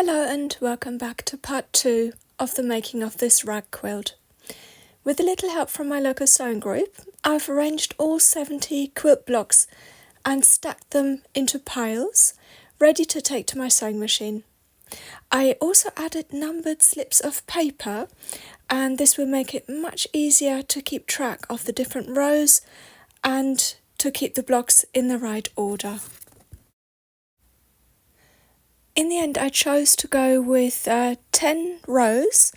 Hello and welcome back to part 2 of the making of this rag quilt. With a little help from my local sewing group, I've arranged all 70 quilt blocks and stacked them into piles, ready to take to my sewing machine. I also added numbered slips of paper, and this will make it much easier to keep track of the different rows and to keep the blocks in the right order. In the end, I chose to go with 10 rows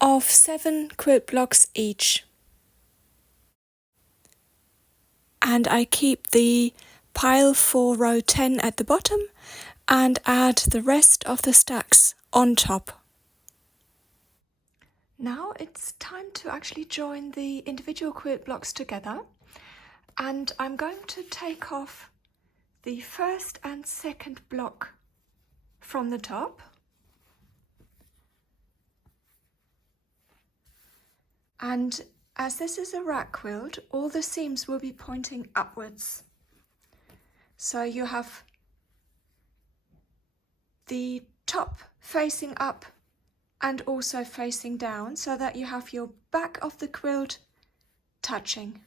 of 7 quilt blocks each. And I keep the pile for row 10 at the bottom and add the rest of the stacks on top. Now it's time to actually join the individual quilt blocks together, and I'm going to take off the first and second block from the top, and as this is a rag quilt, all the seams will be pointing upwards. So you have the top facing up and also facing down, so that you have your back of the quilt touching.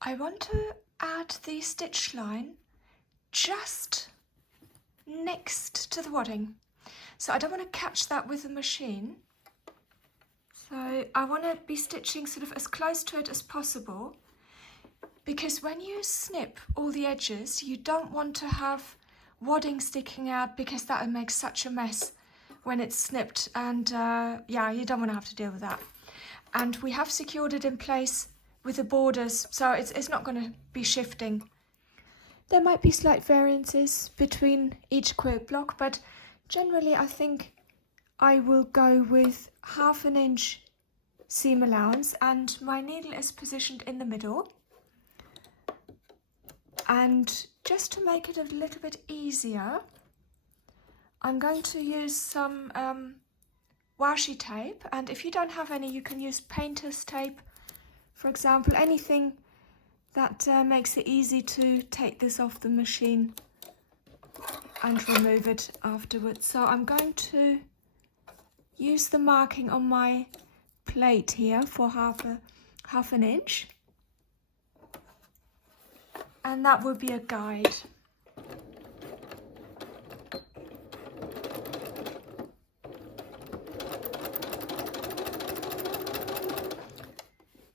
I want to add the stitch line just next to the wadding, so I don't want to catch that with the machine. So I want to be stitching sort of as close to it as possible, because when you snip all the edges, you don't want to have wadding sticking out, because that would make such a mess when it's snipped, and yeah, you don't want to have to deal with that. And we have secured it in place with the borders, so it's not going to be shifting. There might be slight variances between each quilt block, but generally I think I will go with 1/2 inch seam allowance, and my needle is positioned in the middle. And just to make it a little bit easier, I'm going to use some washi tape, and if you don't have any, you can use painter's tape, for example, anything that makes it easy to take this off the machine and remove it afterwards. So I'm going to use the marking on my plate here for half an inch, and that will be a guide.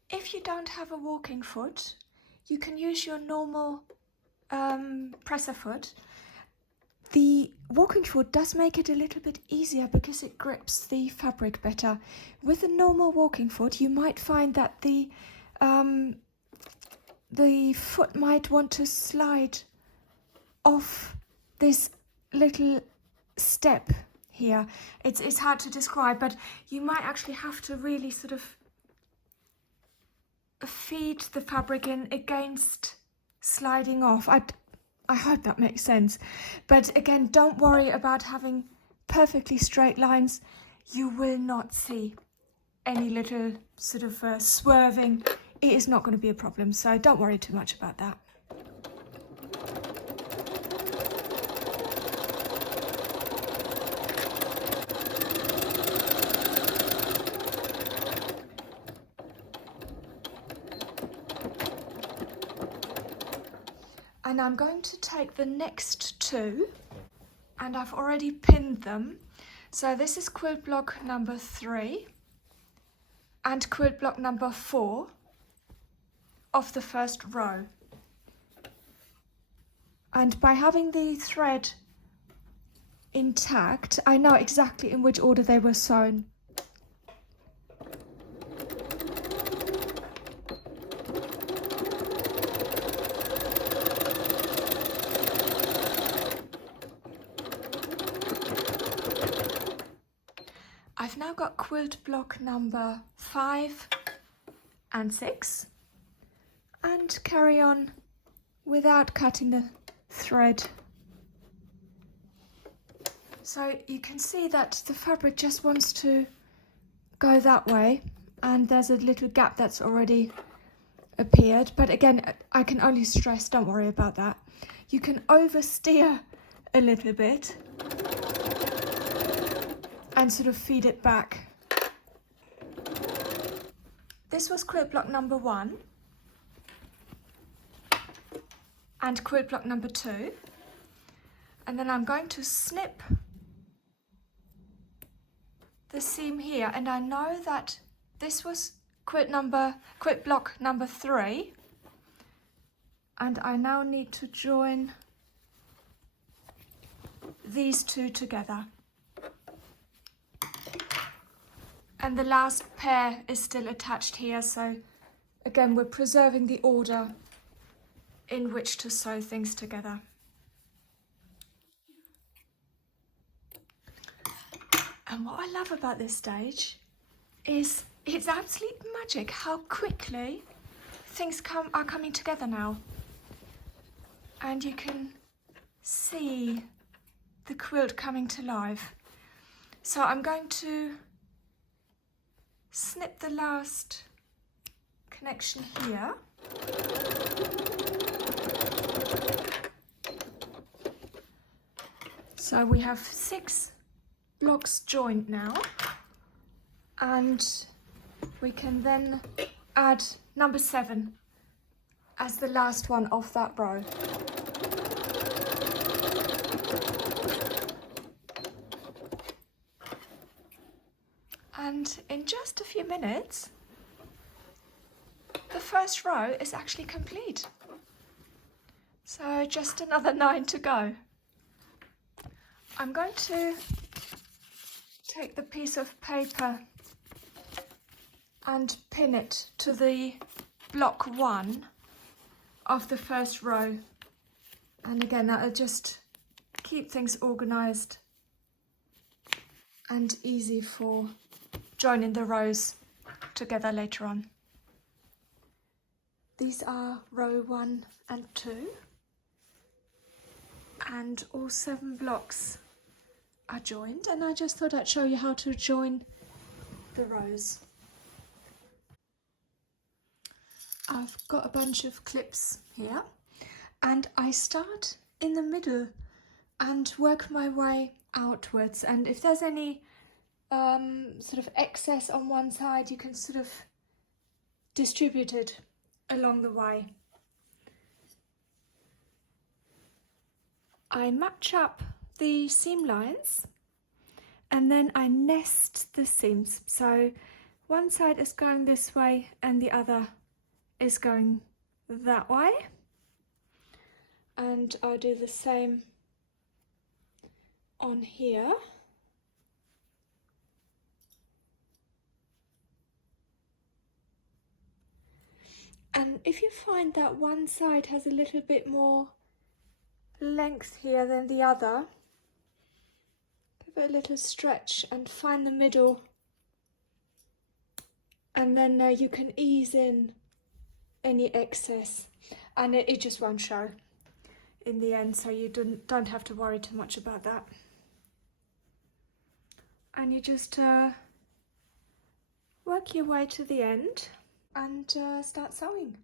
If you don't have a walking foot, you can use your normal presser foot. The walking foot does make it a little bit easier because it grips the fabric better. With a normal walking foot, you might find that the foot might want to slide off this little step here. It's hard to describe, but you might actually have to really sort of feed the fabric in against sliding off. I hope that makes sense. But again, don't worry about having perfectly straight lines. You will not see any little sort of swerving. It is not going to be a problem, so don't worry too much about that. And I'm going to take the next 2, and I've already pinned them. So this is quilt block number 3 and quilt block number 4 of the first row. And by having the thread intact, I know exactly in which order they were sewn. I've now got quilt block number 5 and 6, and carry on without cutting the thread. So you can see that the fabric just wants to go that way, and there's a little gap that's already appeared, but again, I can only stress, don't worry about that. You can oversteer a little bit and sort of feed it back. This was quilt block number 1 and quilt block number 2, and then I'm going to snip the seam here, and I know that this was quilt block number 3, and I now need to join these two together. And the last pair is still attached here, so again we're preserving the order in which to sew things together. And what I love about this stage is it's absolute magic how quickly things are coming together now. And you can see the quilt coming to life. So I'm going to snip the last connection here. So we have 6 blocks joined now, and we can then add number 7 as the last one of that row. And in just a few minutes, the first row is actually complete. So just another 9 to go. I'm going to take the piece of paper and pin it to the block 1 of the first row. And again, that'll just keep things organised and easy for joining the rows together later on. These are row 1 and 2, and all 7 blocks are joined, and I just thought I'd show you how to join the rows. I've got a bunch of clips here, and I start in the middle and work my way outwards, and if there's any sort of excess on one side, you can sort of distribute it along the way. I match up the seam lines and then I nest the seams. So one side is going this way and the other is going that way. And I'll do the same on here. And if you find that one side has a little bit more length here than the other, give it a little stretch and find the middle, and then you can ease in any excess, and it just won't show in the end, so you don't have to worry too much about that. And you just work your way to the end and start sewing.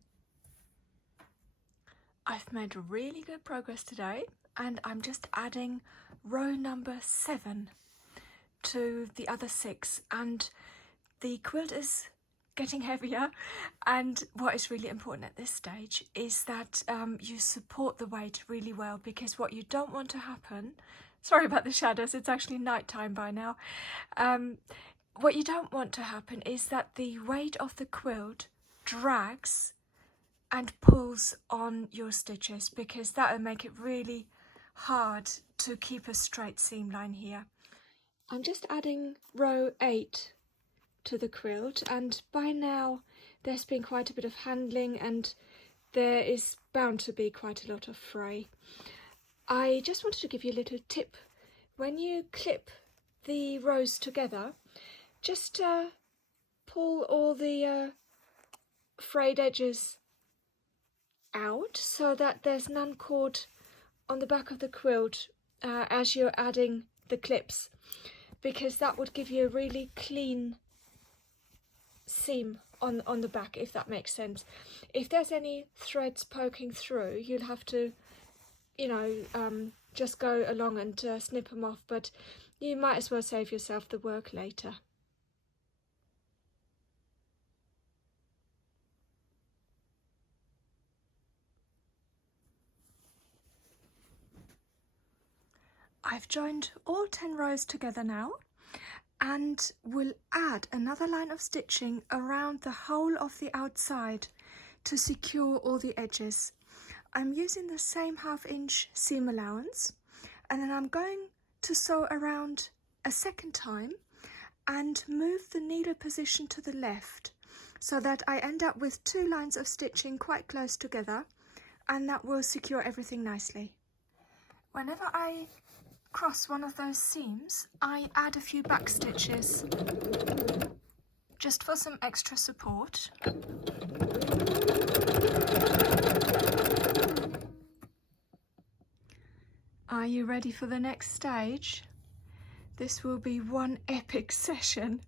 I've made really good progress today, and I'm just adding row number 7 to the other 6, and the quilt is getting heavier, and what is really important at this stage is that you support the weight really well, because what you don't want to happen, sorry about the shadows, it's actually night time by now, what you don't want to happen is that the weight of the quilt drags and pulls on your stitches, because that will make it really hard to keep a straight seam line here. I'm just adding row 8 to the quilt, and by now there's been quite a bit of handling and there is bound to be quite a lot of fray. I just wanted to give you a little tip. When you clip the rows together, just pull all the frayed edges out so that there's none caught on the back of the quilt as you're adding the clips, because that would give you a really clean seam on the back, if that makes sense. If there's any threads poking through, you'll have to, you know, just go along and snip them off, but you might as well save yourself the work later. I've joined all 10 rows together now, and we'll add another line of stitching around the whole of the outside to secure all the edges. I'm using the same 1/2 inch seam allowance, and then I'm going to sew around a second time and move the needle position to the left so that I end up with 2 lines of stitching quite close together, and that will secure everything nicely. Whenever I cross one of those seams, I add a few back stitches just for some extra support. Are you ready for the next stage? This will be one epic session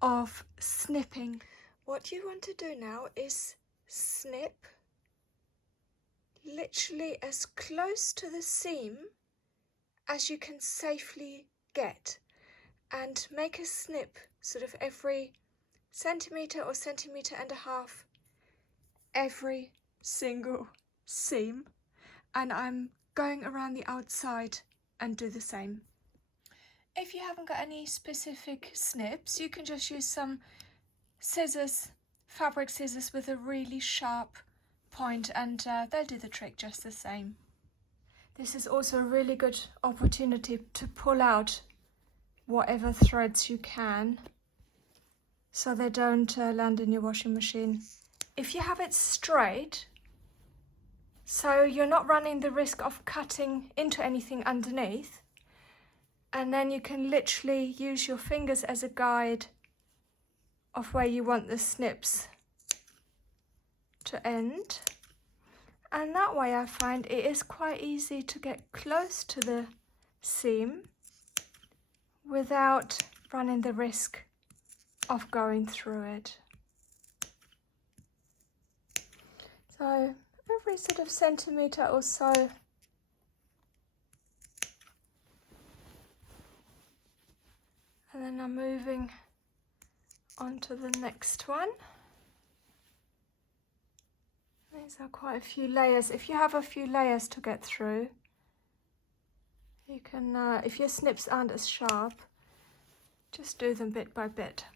of snipping. What you want to do now is snip literally as close to the seam as you can safely get, and make a snip sort of every centimetre or centimetre and a half every single seam, and I'm going around the outside and do the same. If you haven't got any specific snips, you can just use some scissors, fabric scissors with a really sharp point, and they'll do the trick just the same. This is also a really good opportunity to pull out whatever threads you can so they don't land in your washing machine. If you have it straight, so you're not running the risk of cutting into anything underneath, and then you can literally use your fingers as a guide of where you want the snips to end. And that way I find it is quite easy to get close to the seam without running the risk of going through it. So every sort of centimetre or so and then I'm moving on to the next one. These are quite a few layers. If you have a few layers to get through, you can, if your snips aren't as sharp, just do them bit by bit.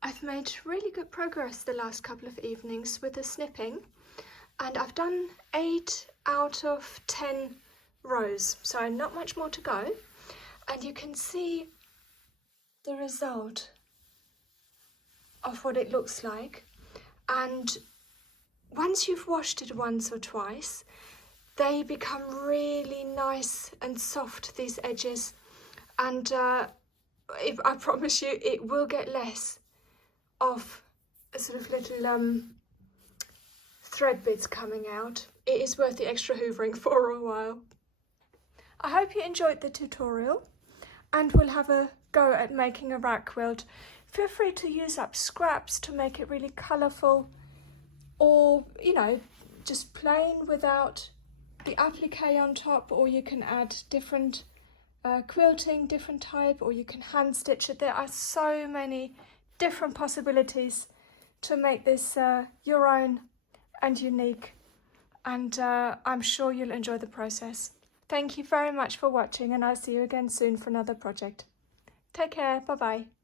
I've made really good progress the last couple of evenings with the snipping, and I've done 8 out of 10 rows, so not much more to go, and you can see the result of what it looks like. And once you've washed it once or twice, they become really nice and soft, these edges, and I promise you it will get less of a sort of little thread bits coming out. It is worth the extra hoovering for a while. I hope you enjoyed the tutorial, and we'll have a go at making a rag quilt. Feel free to use up scraps to make it really colourful, or you know, just plain without the appliqué on top, or you can add different quilting, different type, or you can hand stitch it. There are so many different possibilities to make this your own and unique, and I'm sure you'll enjoy the process. Thank you very much for watching, and I'll see you again soon for another project. Take care, bye bye.